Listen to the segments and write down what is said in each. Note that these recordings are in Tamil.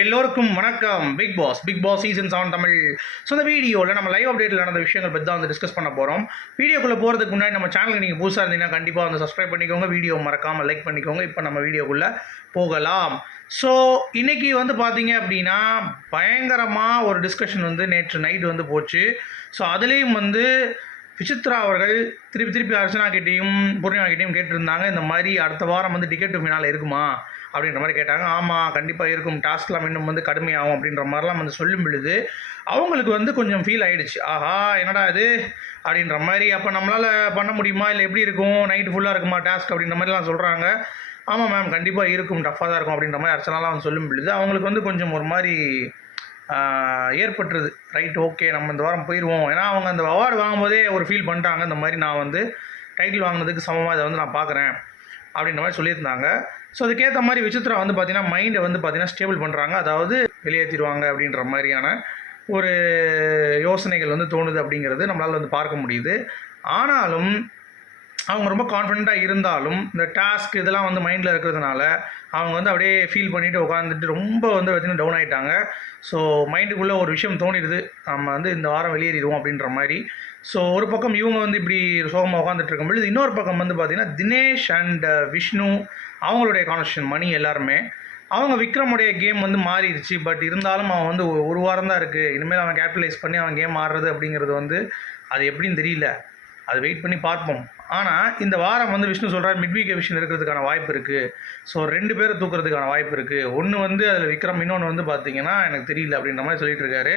எல்லோருக்கும் வணக்கம். Bigg Boss Bigg Boss season seven Tamil. So இந்த வீடியோவில் நம்ம லைவ் அப்டேட்டில் நடந்த விஷயங்கள் பற்றி தான் வந்து டிஸ்கஸ் பண்ண போகிறோம் வீடியோக்குள்ளே போகிறதுக்கு முன்னாடி நம்ம சேனலுக்கு நீங்கள் புதுசாக இருந்தீங்கன்னா கண்டிப்பாக வந்து சப்ஸ்கிரைப் பண்ணிக்கோங்க. வீடியோ மறக்காமல் லைக் பண்ணிக்கோங்க. இப்போ நம்ம வீடியோக்குள்ளே போகலாம். ஸோ இன்றைக்கி வந்து பார்த்தீங்க அப்படின்னா பயங்கரமாக ஒரு டிஸ்கஷன் வந்து நேற்று நைட் வந்து போச்சு. ஸோ அதுலேயும் வந்து விசித்ரா அவர்கள் திருப்பி திருப்பி அர்ச்சனா கிட்டேயும் பூர்ணிமா கிட்டேயும் கேட்டிருந்தாங்க இந்த மாதிரி அடுத்த வாரம் வந்து டிக்கெட் ஃபினால் இருக்குமா? அப்படின்ற மாதிரி கேட்டாங்க. ஆமாம் கண்டிப்பாக இருக்கும். டாஸ்க்லாம் இன்னும் வந்து கடுமையாகும் அப்படின்ற மாதிரிலாம் வந்து சொல்லும் பொழுது அவங்களுக்கு வந்து கொஞ்சம் ஃபீல் ஆகிடுச்சு ஆஹா என்னடா இது? அப்படின்ற மாதிரி அப்போ நம்மளால் பண்ண முடியுமா? இல்லை எப்படி இருக்கும்? நைட்டு ஃபுல்லாக இருக்குமா டாஸ்க் அப்படின்ற மாதிரிலாம் சொல்கிறாங்க ஆமாம் மேம் கண்டிப்பாக இருக்கும். டஃப்பாக தான் இருக்கும் அப்படின்ற மாதிரி அர்ச்சனாலாம் வந்து சொல்லும் பொழுது அவங்களுக்கு வந்து கொஞ்சம் ஒரு மாதிரி ஏற்பட்டுருது. ரைட் ஓகே நம்ம இந்த வாரம் போயிடுவோம் ஏன்னா அவங்க அந்த அவார்டு வாங்கும்போதே ஒரு ஃபீல் பண்ணிட்டாங்க இந்த மாதிரி நான் வந்து டைட்டில் வாங்கினதுக்கு சமமாக இதை வந்து நான் பார்க்குறேன் அப்படின்ற மாதிரி சொல்லியிருந்தாங்க. ஸோ அதுக்கேற்ற மாதிரி விசித்ரா வந்து பார்த்திங்கன்னா மைண்டை வந்து பார்த்தீங்கன்னா ஸ்டேபிள் பண்ணுறாங்க அதாவது வெளியேற்றிடுவாங்க அப்படின்ற மாதிரியான ஒரு யோசனைகள் வந்து தோணுது அப்படிங்கிறது நம்மளால் வந்து பார்க்க முடியுது. ஆனாலும் அவங்க ரொம்ப கான்ஃபிடெண்ட்டாக இருந்தாலும் இந்த டாஸ்க் இதெல்லாம் வந்து மைண்டில் இருக்கிறதுனால அவங்க வந்து அப்படியே ஃபீல் பண்ணிட்டு உட்காந்துட்டு ரொம்ப வந்து பார்த்திங்கன்னா டவுன் ஆகிட்டாங்க ஸோ மைண்டுக்குள்ளே ஒரு விஷயம் தோணிடுது. நம்ம வந்து இந்த வாரம் வெளியேறிடுவோம் அப்படின்ற மாதிரி. ஸோ ஒரு பக்கம் இவங்க வந்து இப்படி சோகமாக உட்காந்துட்டு இருக்கும் பொழுது இன்னொரு பக்கம் வந்து பார்த்திங்கன்னா தினேஷ் அண்ட் விஷ்ணு அவங்களுடைய கான்வர்சேஷன் மணி எல்லாருமே. அவங்க விக்ரமுடைய கேம் வந்து மாறிடுச்சு. பட் இருந்தாலும் அவன் வந்து ஒரு- ஒரு வாரம் தான் இருக்குது இனிமேல் அவன் கேபிட்டலைஸ் பண்ணி அவன் கேம் ஆடுறது அப்படிங்கிறது வந்து அது எப்படின்னு தெரியல. அது வெயிட் பண்ணி பார்ப்போம். ஆனால் இந்த வாரம் வந்து விஷ்ணு சொல்கிறார் மிட்வீக் விஷயம் இருக்கிறதுக்கான வாய்ப்பு இருக்குது ஸோ ரெண்டு பேரை தூக்குறதுக்கான வாய்ப்பு இருக்குது ஒன்று வந்து அதில் விக்ரம் இன்னொன்று வந்து பார்த்தீங்கன்னா எனக்கு தெரியல அப்படின்ற மாதிரி சொல்லிட்டு இருக்காரு.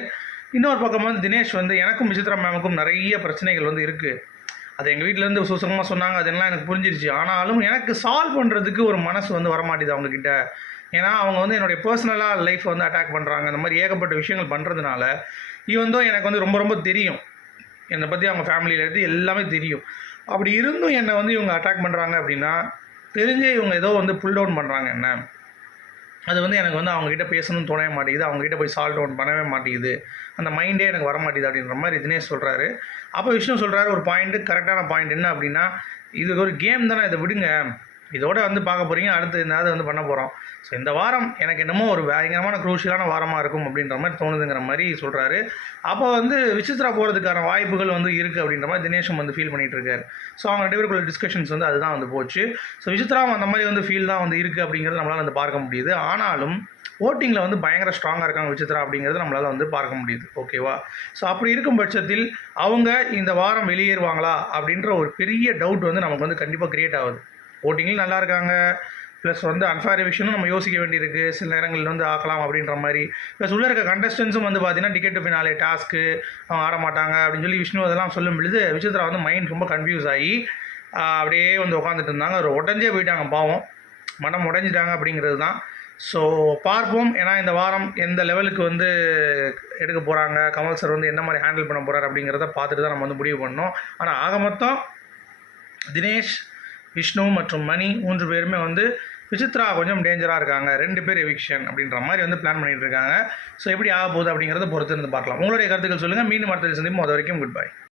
இன்னொரு பக்கம் வந்து தினேஷ் வந்து எனக்கும் விசித்ரா மேமுக்கும் நிறைய பிரச்சனைகள் வந்து இருக்குது அது எங்கள் வீட்டிலேருந்து சுசகமாக சொன்னாங்க அதெல்லாம் எனக்கு புரிஞ்சிருச்சு. ஆனாலும் எனக்கு சால்வ் பண்ணுறதுக்கு ஒரு மனசு வந்து வரமாட்டேது அவங்கக்கிட்ட ஏன்னா அவங்க வந்து என்னுடைய பர்சனலாக லைஃப் வந்து அட்டாக் பண்ணுறாங்க அந்த மாதிரி ஏகப்பட்ட விஷயங்கள் பண்ணுறதுனால இவன் எனக்கு வந்து ரொம்ப ரொம்ப தெரியும். என்னை பற்றி அவங்க ஃபேமிலியிலேருந்து எல்லாமே தெரியும். அப்படி இருந்தும் என்னை வந்து இவங்க அட்டாக் பண்ணுறாங்க அப்படின்னா தெரிஞ்சே இவங்க ஏதோ வந்து புல் டவுன் பண்ணுறாங்க என்ன? அது வந்து எனக்கு வந்து அவங்ககிட்ட பேசணும்னு தோணவே மாட்டேங்குது. அவங்ககிட்ட போய் சால்வ் டவுன் பண்ணவே மாட்டேங்குது. அந்த மைண்டே எனக்கு வர மாட்டேங்குது அப்படின்ற மாதிரி தினேஷ் சொல்கிறாரு அப்போ விஷ்ணு சொல்கிறாரு ஒரு பாயிண்ட்டு கரெக்டான பாயிண்ட் என்ன அப்படின்னா இது ஒரு கேம் தானே இதை விடுங்க. இதோட வந்து பார்க்க போகிறீங்க அடுத்து என்னது வந்து பண்ண போகிறோம் ஸோ இந்த வாரம் எனக்கு என்னமோ ஒரு பயங்கரமான குரூஷியலான வாரமாக இருக்கும் அப்படின்ற மாதிரி தோணுதுங்கிற மாதிரி சொல்கிறாரு அப்போ வந்து விசித்ரா போகிறதுக்கான வாய்ப்புகள் வந்து இருக்குது அப்படின்ற மாதிரி தினேஷும் வந்து ஃபீல் பண்ணிகிட்டு இருக்காரு. ஸோ அவங்க ரெண்டு பேருக்குள்ள டிஸ்கஷன்ஸ் வந்து அதுதான் வந்து போச்சு. ஸோ விசித்ராவும் அந்த மாதிரி வந்து ஃபீல் தான் வந்து இருக்குது அப்படிங்கிறது நம்மளால் வந்து பார்க்க முடியுது. ஆனாலும் ஓட்டிங்கில் வந்து பயங்கர ஸ்ட்ராங்காக இருக்காங்க விசித்ரா அப்படிங்கிறது நம்மளால் வந்து பார்க்க முடியுது. ஓகேவா ஸோ அப்படி இருக்கும் பட்சத்தில் அவங்க இந்த வாரம் வெளியேறுவாங்களா அப்படின்ற ஒரு பெரிய டவுட் வந்து நமக்கு வந்து கண்டிப்பாக க்ரியேட் ஆகுது. ஓட்டிங்கில் நல்லா இருக்காங்க ப்ளஸ் வந்து அன்ஃபேர் விஷயமும் நம்ம யோசிக்க வேண்டியிருக்கு. சில நேரங்களில் வந்து ஆக்கலாம் அப்படின்ற மாதிரி. ப்ளஸ் உள்ளே இருக்க கண்டஸ்டன்ஸும் வந்து பார்த்தீங்கன்னா டிக்கெட் ஃபினாலே டாஸ்க்கு அவங்க ஆட மாட்டாங்க அப்படின்னு சொல்லி விஷ்ணு அதெல்லாம் சொல்லும் பொழுது விசித்ரா வந்து மைண்ட் ரொம்ப கன்ஃபியூஸ் ஆகி அப்படியே வந்து உட்காந்துட்டு இருந்தாங்க. ஒரு உடஞ்சே போயிட்டாங்க பாவம். மனம் உடஞ்சிட்டாங்க அப்படிங்கிறது தான். ஸோ பார்ப்போம். ஏன்னா இந்த வாரம் எந்த லெவலுக்கு வந்து எடுக்க போகிறாங்க கமல் சார் வந்து என்ன மாதிரி ஹேண்டில் பண்ண போகிறார் அப்படிங்கிறத பார்த்துட்டு தான் நம்ம வந்து முடிவு பண்ணோம். ஆனால் ஆக மொத்தம் தினேஷ் விஷ்ணு மற்றும் மணி மூன்று பேருமே வந்து விசித்ரா கொஞ்சம் டேஞ்சராக இருக்காங்க. ரெண்டு பேர் எவிக்ஷன் அப்படின்ற மாதிரி வந்து பிளான் பண்ணிட்டு இருக்காங்க. ஸோ எப்படி ஆக போகுது அப்படிங்கிறத பொறுத்து இருந்து பார்க்கலாம். உங்களுடைய கருத்துக்கள் சொல்லுங்கள் மீண்டும் அடுத்த சந்திப்போம். அது வரைக்கும் குட் பை